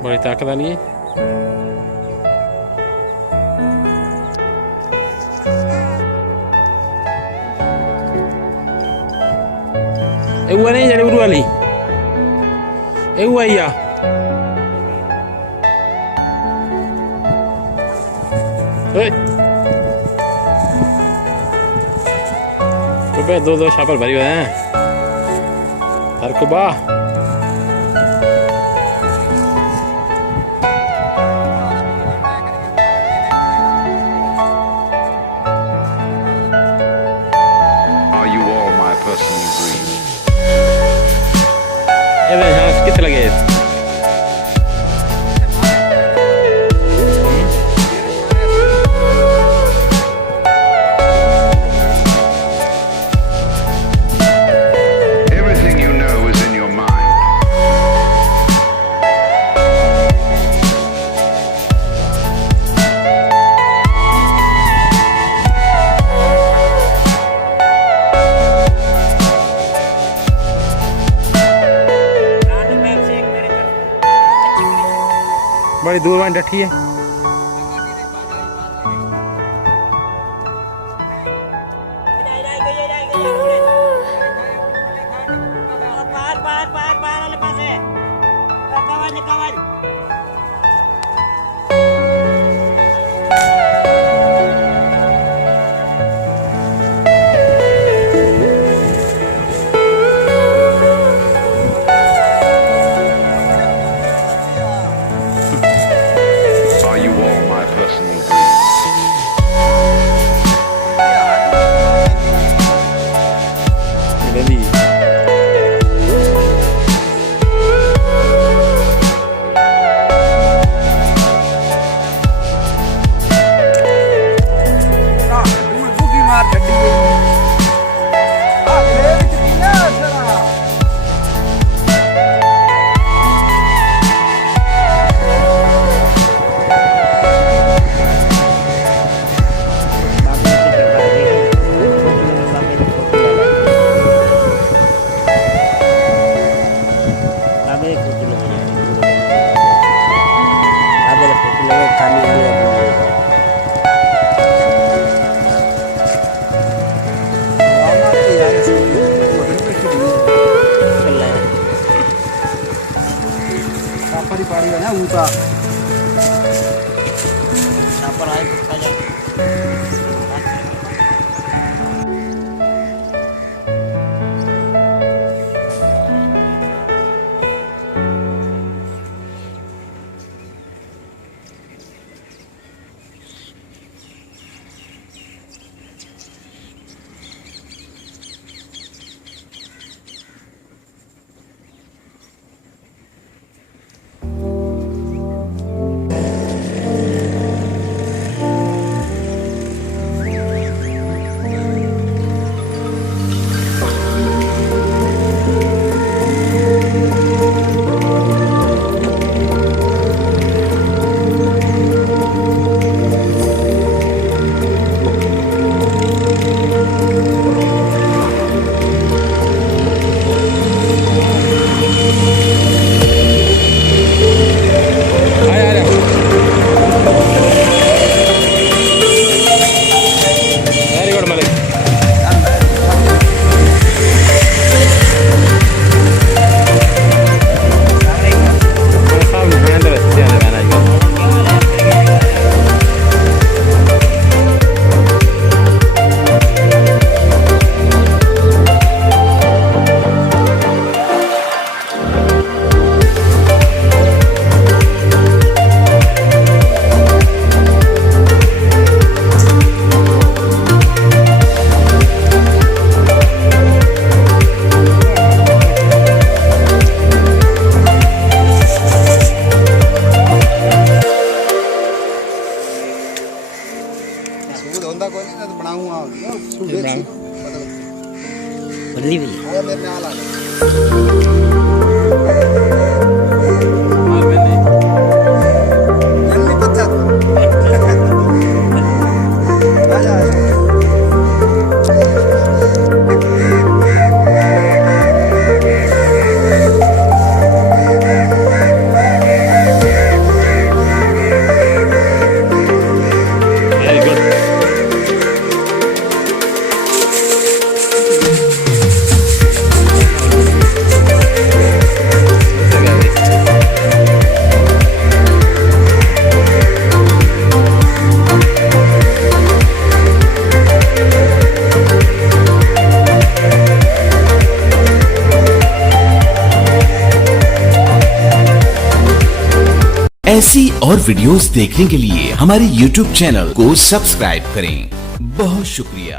Boleh tak tadi? Ni jadi berdua ni. Iya. Hei. Coba dua siapa bari है हर को बा Are you all my personal dreams? यहाँ कितने लगे Everything you know is in your mind. बड़ी दूर वाली डठी है Are you all my personal dreams? jadi पाड़ी है ना ऊंचा ऐसी और वीडियोस देखने के लिए हमारे YouTube चैनल को सब्सक्राइब करें। बहुत शुक्रिया।